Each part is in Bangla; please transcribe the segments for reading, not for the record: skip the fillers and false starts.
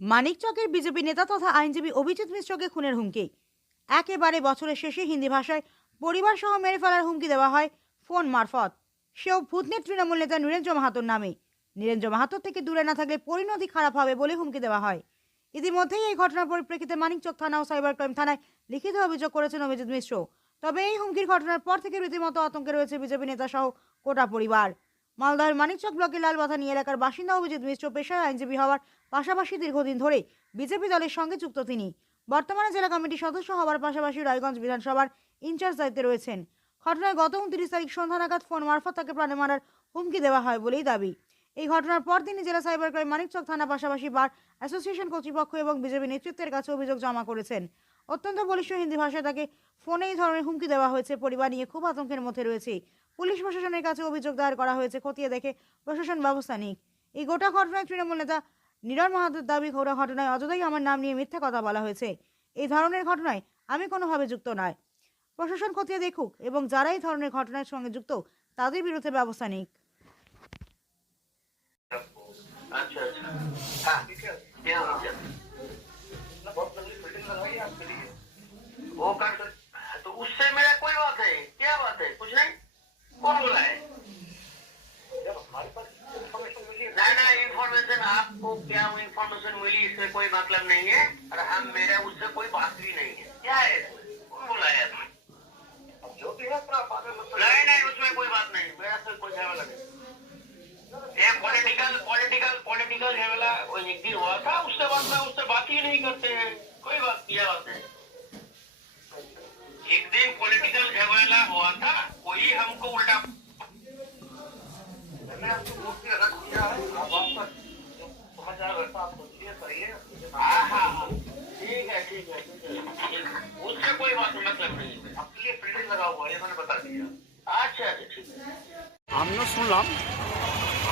মানিকচকের বিজেপি নেতা তথা আইনজীবী অভিজিৎ মিশ্রকে খুনের হুমকি। একেবারে বছরের শেষে হিন্দি ভাষায় পরিবার সহ মেরে ফেলার হুমকি দেওয়া হয় ফোন মারফত, সেও ভূতনির তৃণমূল নেতা নীরেন্দ্র মাহাতোর নামে। নীরেন্দ্র মাহাতোর থেকে দূরে না থাকলে পরিণতি খারাপ হবে বলে হুমকি দেওয়া হয়। ইতিমধ্যেই এই ঘটনার পরিপ্রেক্ষিতে মানিকচক থানা ও সাইবার ক্রাইম থানায় লিখিত অভিযোগ করেছেন অভিজিৎ মিশ্র। তবে এই হুমকির ঘটনার পর থেকে রীতিমতো আতঙ্কে রয়েছে বিজেপি নেতা সহ গোটা পরিবার। মালদহের মানিকচক ব্লকের লালবাথানি এলাকার বাসিন্দা অভিজিৎ মিশ্র পেশায় আইনজীবী হওয়ার পাশাপাশি দীর্ঘদিন ধরে বিজেপি দলের সঙ্গে যুক্ত তিনি। বর্তমানে জেলা কমিটির সদস্য হওয়ার পাশাপাশি রায়গঞ্জ বিধানসভার ইনচার্জ দায়িত্বে রয়েছেন। ঘটনায় গত 29 তারিখ সন্ধ্যা নাগাদ ফোন মারফত তাকে প্রাণে মারার হুমকি দেওয়া হয় বলেই দাবি। এই ঘটনার পর তিনি জেলা সাইবার ক্রাইম মানিকচক থানা পাশাপাশি বার অ্যাসোসিয়েশন কর্তৃপক্ষ এবং বিজেপি নেতৃত্বের কাছে অভিযোগ জমা করেছেন। অত্যন্ত বলিষ্ঠ হিন্দি ভাষায় তাকে ফোনে এই ধরনের হুমকি দেওয়া হয়েছে। পরিবার নিয়ে খুব আতঙ্কের মধ্যে রয়েছে। পুলিশ প্রশাসনের কাছে অভিযোগ দায়ের করা হয়েছে, খতিয়ে দেখে প্রশাসন ব্যবস্থা নিক। এই গোটা ঘটনায় তৃণমূল নেতা নীরর মাহাতোর দাবি, গোটা ঘটনায় অযথাই আমার নাম নিয়ে মিথ্যা কথা বলা হয়েছে। এই ধরনের ঘটনায় আমি কোনোভাবে যুক্ত নয়। প্রশাসন খতিয়ে দেখুক এবং যারা এই ধরনের ঘটনার সঙ্গে যুক্ত তাদের বিরুদ্ধে ব্যবস্থা নিক। अच्छा अच्छा हाँ क्या हो गया बहुत तकलीफ फिटिंग लगाई आपके लिए वो कर तो उससे मेरा कोई बात है, क्या बात है, कुछ नहीं। कौन बोला है? जब हमारे पास इन्फॉर्मेशन मिली ना इन्फॉर्मेशन आपको क्या इन्फॉर्मेशन मिली इससे कोई मतलब नहीं है और हम मेरा उससे कोई बात भी नहीं है। क्या है कौन बोला है आपने? अब जो भी है अपना बात में मतलब नहीं उसमें कोई बात नहीं, मेरा से कोई झगड़ा नहीं। ये पॉलिटिकल झगड़ा वो एक दिन हुआ था, उसके बाद में उससे बात ही नहीं करते हैं। कोई बात किया बात है, एक दिन पॉलिटिकल झगड़ा हुआ था, कोई हमको उल्टा मैंने आपको वोट में रख दिया है। आप आपका जो समाचार रहता आप सोचिए करिए। हाँ ठीक है उससे कोई बात मतलब नहीं है, आपके लिए फील्डिंग लगा हुआ है ये मैंने बता दिया। अच्छा ठीक है। আমিও শুনলাম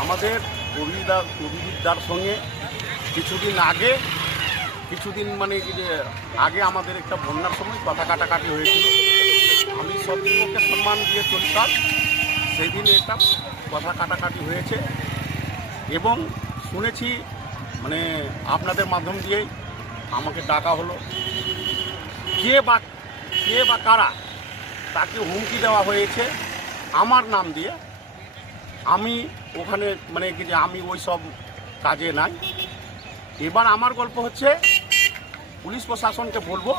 আমাদের অভিজিৎদার সঙ্গে কিছুদিন মানে কি যে আগে আমাদের একটা বন্যার সময় কথা কাটাকাটি হয়েছিল। আমি সব দিনকে সম্মান দিয়ে চলতাম, সেই দিন একটা কথা কাটাকাটি হয়েছে এবং শুনেছি মানে আপনাদের মাধ্যম দিয়েই আমাকে ডাকা হলো। কে বা কারা তাকে হুমকি দেওয়া হয়েছে আমার নাম দিয়ে। আমি ওখানে মানে কি যে আমি ওই সব কাজে নাই। এবার আমার গল্প হচ্ছে পুলিশ প্রশাসনকে বলবো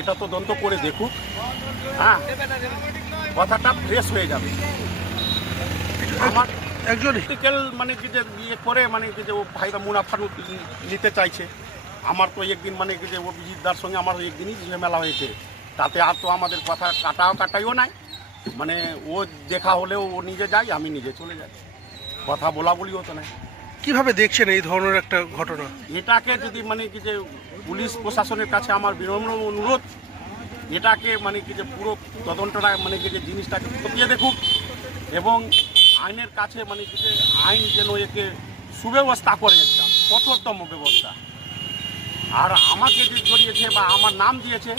এটা তদন্ত করে দেখুক, হ্যাঁ কথাটা ফ্রেশ হয়ে যাবে। আমার একজন টিকেল মানে কি যে ইয়ে করে মানে কি যে ও ভাইরা মুনাফা নিতে চাইছে। আমার তো একদিন মানে কি যে অভিজিৎদার সঙ্গে আমার একদিনই ঝামেলা হয়েছে, তাতে আর তো আমাদের কথা কাটাইও নাই। মানে ও দেখা হলেও ও নিজে যায়, আমি নিজে চলে যাই, কথা বলি হতো না। কিভাবে দেখছেন এই ধরনের একটা ঘটনা? এটাকে যদি মানে কি যে পুলিশ প্রশাসনের কাছে আমার বিনম্র অনুরোধ, এটাকে মানে কি যে পুরো তদন্তটা মানে কি যে জিনিসটাকে খতিয়ে দেখুক এবং আইনের কাছে মানে কি যে আইন যেন একে সুব্যবস্থা করে, একটা কঠোরতম ব্যবস্থা। আর আমাকে যে জড়িয়েছে বা আমার নাম দিয়েছে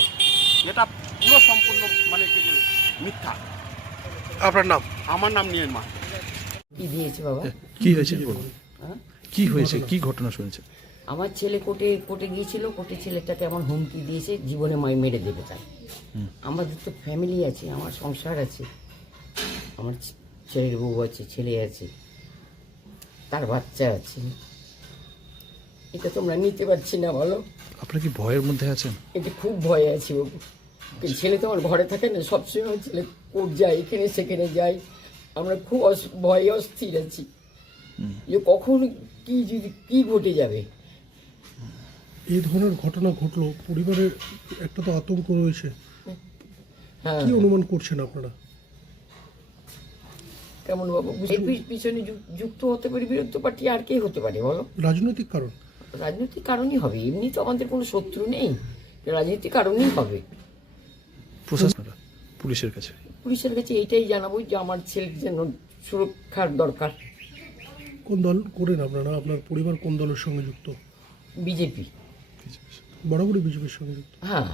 এটা পুরো সম্পূর্ণ মানে কি যে মিথ্যা। আপনার নাম? আমার নাম নিয়ে মা। কি দিয়েছে বাবা? কি হয়েছে? হ্যাঁ? কি হয়েছে? কি ঘটনা শুনেছে? আমার ছেলে কোর্টে গিয়েছিল, কোর্টে ছেলেটাকে এমন হুমকি দিয়েছে জীবনে মেরে দেবে তাই। আমাদের তো ফ্যামিলি আছে, আমার সংসার আছে, আমার ছেলের বউ আছে, ছেলে আছে, তার বাচ্চা আছে। এটা তোমরা নিতে পারছি না বলো? আপনারা কি ভয়ের মধ্যে আছেন? এটা খুব ভয়ে আছি বাবু। ছেলে তো আমার ঘরে থাকে না, সবসময় ছেলে কোর্ট যায়, এখানে সেখানে যায়। আমরা খুব ভয়ে অস্থির আছি যে কখন কি ঘটে যাবে। এই ধরনের ঘটনা ঘটলো, পরিবারের একটা তো আতঙ্ক রয়েছে। হ্যাঁ, কি অনুমান করছেন আপনারা? কেমন বাবু? এর পিছনে যুক্ত হতে পারে বিরুদ্ধ পার্টি, আর কে হতে পারে বলো? রাজনৈতিক কারণ? রাজনৈতিক কারণই হবে, এমনি তো আমাদের কোনো শত্রু নেই, রাজনৈতিক কারণেই হবে। প্রশাসনরা পুলিশের কাছে এইটাই জানাবো যে আমার ছেলের জন্য সুরক্ষার দরকার। কোন দল করেন আপনারা? আপনার পরিবার কোন দলের সঙ্গে যুক্ত? বিজেপি। বরাবরই বিজেপির সঙ্গে যুক্ত? হ্যাঁ।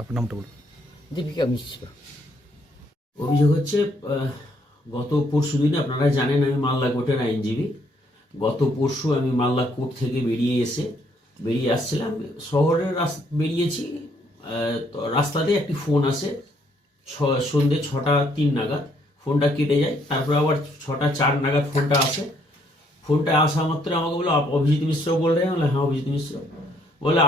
আপনার নামটা বলুন। দীপিকা মিশ্র। অভিযোগ হচ্ছে গত পরশুদিন, আপনারা জানেন আমি মালদা কোর্টের আইনজীবী, গত পরশু আমি মালদা কোর্ট থেকে বেরিয়ে আসছিলাম, শহরের বেরিয়েছি, তো রাস্তাতে একটি ফোন আসে সন্ধ্যে 6:03 নাগাদ, ফোনটা কেটে যায়, তারপর আবার 6:04 নাগাদ ফোনটা আসে। ফোনটা আসা মাত্র আমাকে বলো आप अभिजीत मिश्र बोल रहे हैं? बोला हाँ अभिजीत मिश्र। बोला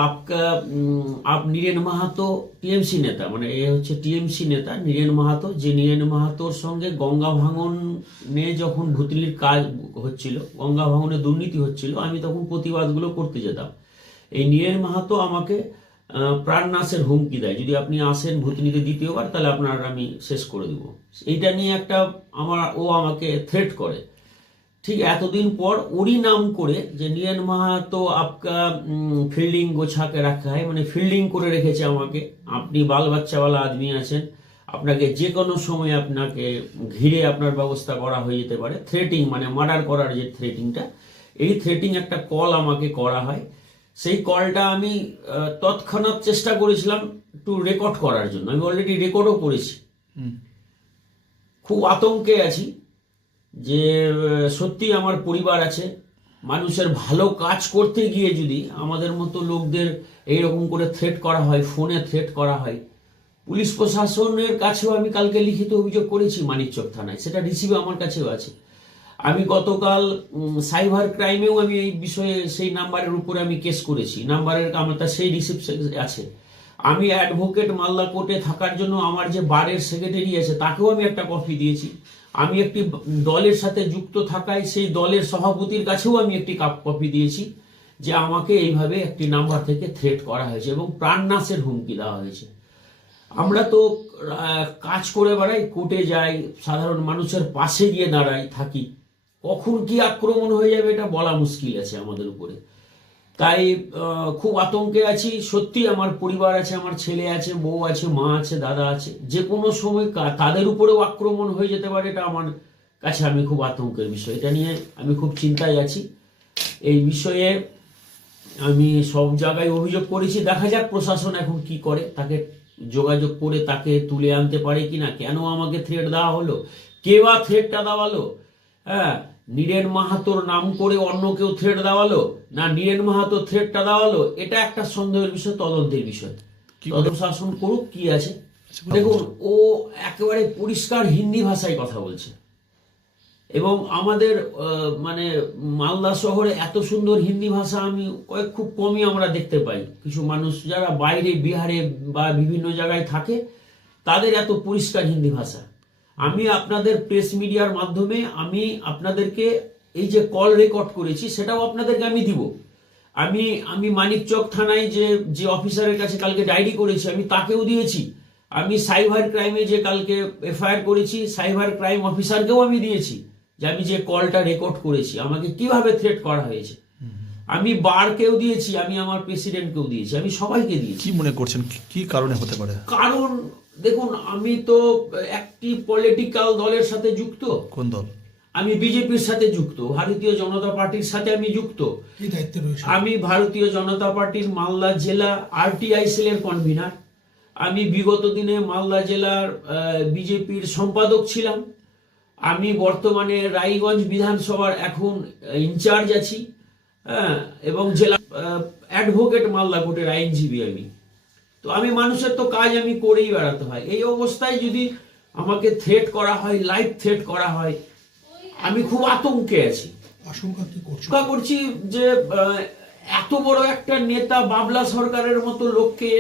आप নীরেন মাহাতো টিএমসি নেতা, মানে এ হচ্ছে টিএমসি নেতা নীরেন মাহাতো, যে নীরেন মাহাতোর সঙ্গে গঙ্গা ভাঙনে যখন ভুতলির কাজ হচ্ছিল, গঙ্গা ভাঙনে দুর্নীতি হচ্ছিল, আমি তখন প্রতিবাদগুলো করতে যেতাম। এই নীরেন মাহাতো আমাকে প্রাণনাশের হুমকি দেয়, যদি আপনি আসেন ভুতনিতে দ্বিতীয়বার তাহলে আপনার আমি শেষ করে দিব। এইটা নিয়ে ও আমাকে থ্রেট করে। ঠিক এতদিন পর ওরই নাম করে যে নীরেন মাহাতো আপকা ফিল্ডিং গোছাকে রাখা হয়, মানে ফিল্ডিং করে রেখেছে আমাকে, আপনি বাল বাচ্চাওয়ালা আদমি আছেন, আপনাকে যে কোনো সময় আপনাকে ঘিরে আপনার ব্যবস্থা করা হয়ে যেতে পারে। থ্রেটিং মানে মার্ডার করার যে থ্রেটিংটা, এই থ্রেটিং একটা কল আমাকে করা হয়। সেই কলটা আমি তৎক্ষণাৎ চেষ্টা করেছিলাম একটু রেকর্ড করার জন্য, আমি অলরেডি রেকর্ডও করেছি। খুব আতঙ্কে আছি যে সত্যি আমার পরিবার আছে, মানুষের ভালো কাজ করতে গিয়ে যদি আমাদের মতো লোকদের এইরকম করে থ্রেট করা হয়, ফোনে থ্রেট করা হয়। পুলিশ প্রশাসনের কাছেও আমি কালকে লিখিত অভিযোগ করেছি মানিকচক থানায়, সেটা রিসিভ আমার কাছেও আছে। আমি গতকাল সাইবার ক্রাইমেও আমি এই বিষয়ে সেই নাম্বারের উপরে আমি কেস করেছি, নাম্বারের আমার সেই রিসিপ্ট আছে। আমি অ্যাডভোকেট মালদা কোর্টে থাকার জন্য আমার যে বারের সেক্রেটারি আছে তাকেও আমি একটা কপি দিয়েছি। আমি একটি দলের সাথে যুক্ত থাকায় সেই দলের সভাপতির কাছেও আমি একটি কপি দিয়েছি যে আমাকে এইভাবে একটি নাম্বার থেকে থ্রেট করা হয়েছে এবং প্রাণনাশের হুমকি দেওয়া হয়েছে। আমরা তো কাজ করে বেড়াই, কোর্টে যাই, সাধারণ মানুষের পাশে গিয়ে দাঁড়াই, থাকি, কখন কি আক্রমণ হয়ে যাবে এটা বলা মুশকিল আছে আমাদের উপরে। তাই খুব আতঙ্কে আছি। সত্যি আমার পরিবার আছে, আমার ছেলে আছে, বউ আছে, মা আছে, দাদা আছে, যে কোনো সময় তাদের উপরেও আক্রমণ হয়ে যেতে পারে, এটা আমার কাছে আমি খুব আতঙ্কের বিষয়। এটা নিয়ে আমি খুব চিন্তায় আছি। এই বিষয়ে আমি সব জায়গায় অভিযোগ করেছি, দেখা যাক প্রশাসন এখন কি করে, তাকে যোগাযোগ করে তাকে তুলে আনতে পারে কিনা। কেন আমাকে থ্রেট দেওয়া হলো, কে বা থ্রেটটা দেওয়ালো? হ্যাঁ, নীরেন মাহাতোর নাম করে অন্য কেউ থ্রেট দেওয়ালো, না নীরেন মাহাতো থ্রেটটা দেওয়ালো, এটা একটা সন্দেহের বিষয়, তদন্তের বিষয়। প্রশাসন করুক, কি আছে। দেখুন, ও একেবারে পরিষ্কার হিন্দি ভাষায় কথা বলছে এবং আমাদের মানে মালদা শহরে এত সুন্দর হিন্দি ভাষা আমি খুব কমই আমরা দেখতে পাই। কিছু মানুষ যারা বাইরে বিহারে বা বিভিন্ন জায়গায় থাকে তাদের এত পরিষ্কার হিন্দি ভাষা। আমি আপনাদের প্রেস মিডিয়ার মাধ্যমে আমি আপনাদেরকে এই যে কল রেকর্ড করেছি সেটাও আপনাদেরকে আমি দিব। আমি মানিকচক থানায় যে অফিসারের কাছে কালকে ডায়েরি করেছি আমি তাকেও দিয়েছি। আমি সাইবার ক্রাইমে যে কালকে এফআইআর করেছি সাইবার ক্রাইম অফিসারকেও আমি দিয়েছি যে আমি যে কলটা রেকর্ড করেছি আমাকে কিভাবে থ্রেট করা হয়েছে। আমি বারকেও দিয়েছি, আমি আমার প্রেসিডেন্টকেও দিয়েছি, আমি সবাইকে দিয়েছি। কি মনে করছেন কি কারণে হতে পারে? কারণ দেখুন, আমি তো একটি পলিটিক্যাল দলের সাথে যুক্ত। কোন দল? আমি বিজেপির সাথে যুক্ত, ভারতীয় জনতা পার্টির সাথে আমি যুক্ত। কি দায়িত্বে রয়েছে? আমি ভারতীয় জনতা পার্টির মালদা জেলা আরটিআই সেলের কনভিনার। আমি বিগত দিনে মালদা জেলার বিজেপির সম্পাদক ছিলাম। আমি বর্তমানে রায়গঞ্জ বিধানসভার এখন ইনচার্জ আছি, হ্যাঁ, এবং জেলা অ্যাডভোকেট মালদা কোর্টের আইনজীবী আমি। তো আমি মানুষের তো কাজ আমি করেই বেড়াতে হয়। এই অবস্থায় যদি আমাকে থ্রেট করা হয়, লাইভ থ্রেট করা হয়, আমি খুব আতঙ্কে আছি। আশঙ্কা করছি যে এত বড় একটা নেতা বাবলা সরকারের মতো লোককে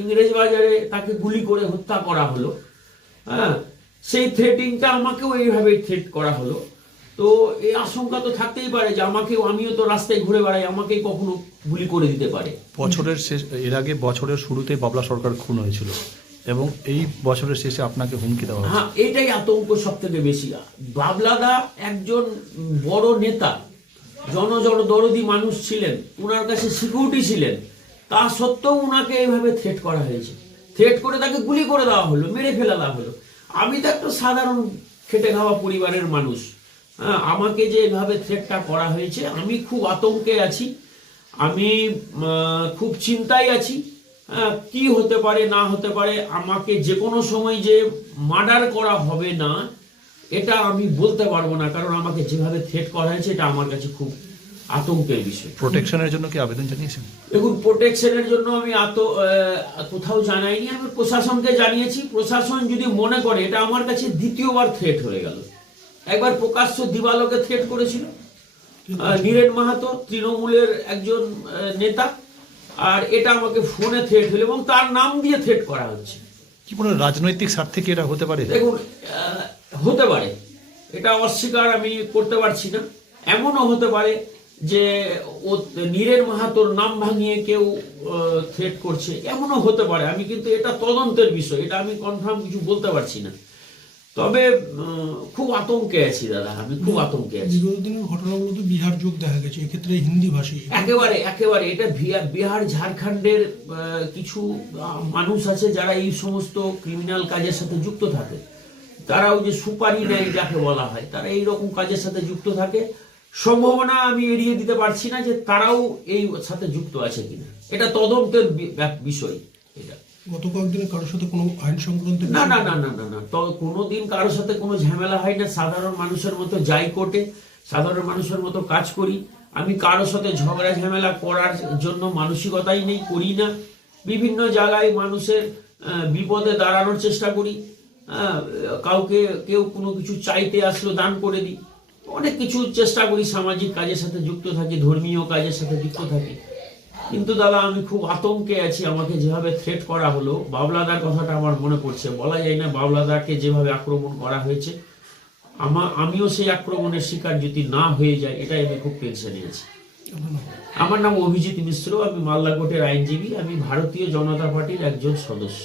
ইংরেজ বাজারে তাকে গুলি করে হত্যা করা হলো, হ্যাঁ, সেই থ্রেটিংটা আমাকেও এইভাবে থ্রেট করা হলো। তো এই আশঙ্কা তো থাকতেই পারে যে আমিও তো রাস্তায় ঘুরে বেড়াই, আমাকেই কখনো গুলি করে দিতে পারে। এর আগে বছরের শুরুতে বাবলা সরকার খুন হয়েছিল এবং এই বছরের শেষে আপনাকে হুমকি দেওয়া হয়েছে। হ্যাঁ, এটাই আতঙ্ক সব থেকে বেশি। বাবলাদা একজন বড় নেতা, জনদরদি মানুষ ছিলেন, উনার কাছে সিকিউরিটি ছিলেন, তা সত্ত্বেও উনাকে এইভাবে থ্রেট করা হয়েছে। থ্রেট করে তাকে গুলি করে দেওয়া হলো, মেরে ফেলা দেওয়া হলো। আমি তো একটা সাধারণ খেটে খাওয়া পরিবারের মানুষ, হ্যাঁ, আমাকে যে এইভাবে থ্রেটটা করা হয়েছে আমি খুব আতঙ্কে আছি, আমি খুব চিন্তায় আছি। কি হতে পারে না হতে পারে, আমাকে যে কোনো সময় যে মার্ডার করা হবে না এটা আমি বলতে পারবো না, কারণ আমাকে যেভাবে থ্রেট করা হয়েছে এটা আমার কাছে খুব আতঙ্কের বিষয়। প্রোটেকশনের জন্য কি আবেদন জানিয়েছেন? দেখুন, প্রোটেকশনের জন্য আমি কোথাও জানাইনি, আমি প্রশাসনকে জানিয়েছি। প্রশাসন যদি মনে করে, এটা আমার কাছে দ্বিতীয়বার থ্রেট হয়ে গেল। একবার প্রকাশ্য দিবালোকে থ্রেট করেছিল নীরেন মাহাতো, তৃণমূলের একজন নেতা, আর এটা আমাকে ফোনে থ্রেট হলো এবং তার নাম দিয়ে থ্রেট করা হচ্ছে। কি কোনো রাজনৈতিক স্বার্থে কি এটা হতে পারে? দেখুন, হতে পারে, এটা অস্বীকার আমি করতে পারছি না। এমনও হতে পারে যে ও নীরেন মাহাতোর নাম ভাঙিয়ে কেউ থ্রেট করছে, এমনও হতে পারে। আমি কিন্তু এটা তদন্তের বিষয়, এটা আমি কনফার্ম কিছু বলতে পারছি না। তবে খুব আতঙ্কে আছি দাদা, আমি খুব আতঙ্কে আছি। বিগত দিনের ঘটনাগুলোতে বিহার যোগ দেখা গেছে, এক্ষেত্রে হিন্দি ভাষী। একেবারে এটা বিহার ঝাড়খণ্ডের কিছু মানুষ আছে যারা এই সমস্ত ক্রিমিনাল কাজের সাথে যুক্ত থাকে। তারাও যে সুপারি নেয় যাকে বলা হয়, তারা এইরকম কাজের সাথে যুক্ত থাকে। সম্ভাবনা আমি এড়িয়ে দিতে পারছি না যে তারাও এই সাথে যুক্ত আছে কিনা, এটা তদন্তের বিষয়। এটা গত কয়েকদিনে কারোর সাথে কোনো আইন সংক্রান্ত না না না না না না তো কোনোদিন কারোর সাথে কোনো ঝামেলা হয় না। সাধারণ মানুষের মতো যাই কোর্টে, সাধারণ মানুষের মতো কাজ করি। আমি কারোর সাথে ঝগড়া ঝামেলা করার জন্য মানসিকতাই নেই, করি না। বিভিন্ন জায়গায় মানুষের বিপদে দাঁড়ানোর চেষ্টা করি। কাউকে কেউ কোনো কিছু চাইতে আসলো দান করে দিই, অনেক কিছু চেষ্টা করি। সামাজিক কাজের সাথে যুক্ত থাকি, ধর্মীয় কাজের সাথে যুক্ত থাকি। কিন্তু দাদা আমি খুব আতঙ্কে আছি। আমাকে যেভাবে থ্রেট করা হলো, বাবলাদার কথাটা আমার মনে পড়ছে। বলা যায় না, বাবলাদাকে যেভাবে আক্রমণ করা হয়েছে, আমিও সেই আক্রমণের শিকার যদি না হয়ে যায়, এটাই আমি খুব টেনশনে আছি। আমার নাম অভিজিৎ মিশ্র, আমি মালদা কোর্টের আইনজীবী, আমি ভারতীয় জনতা পার্টির একজন সদস্য।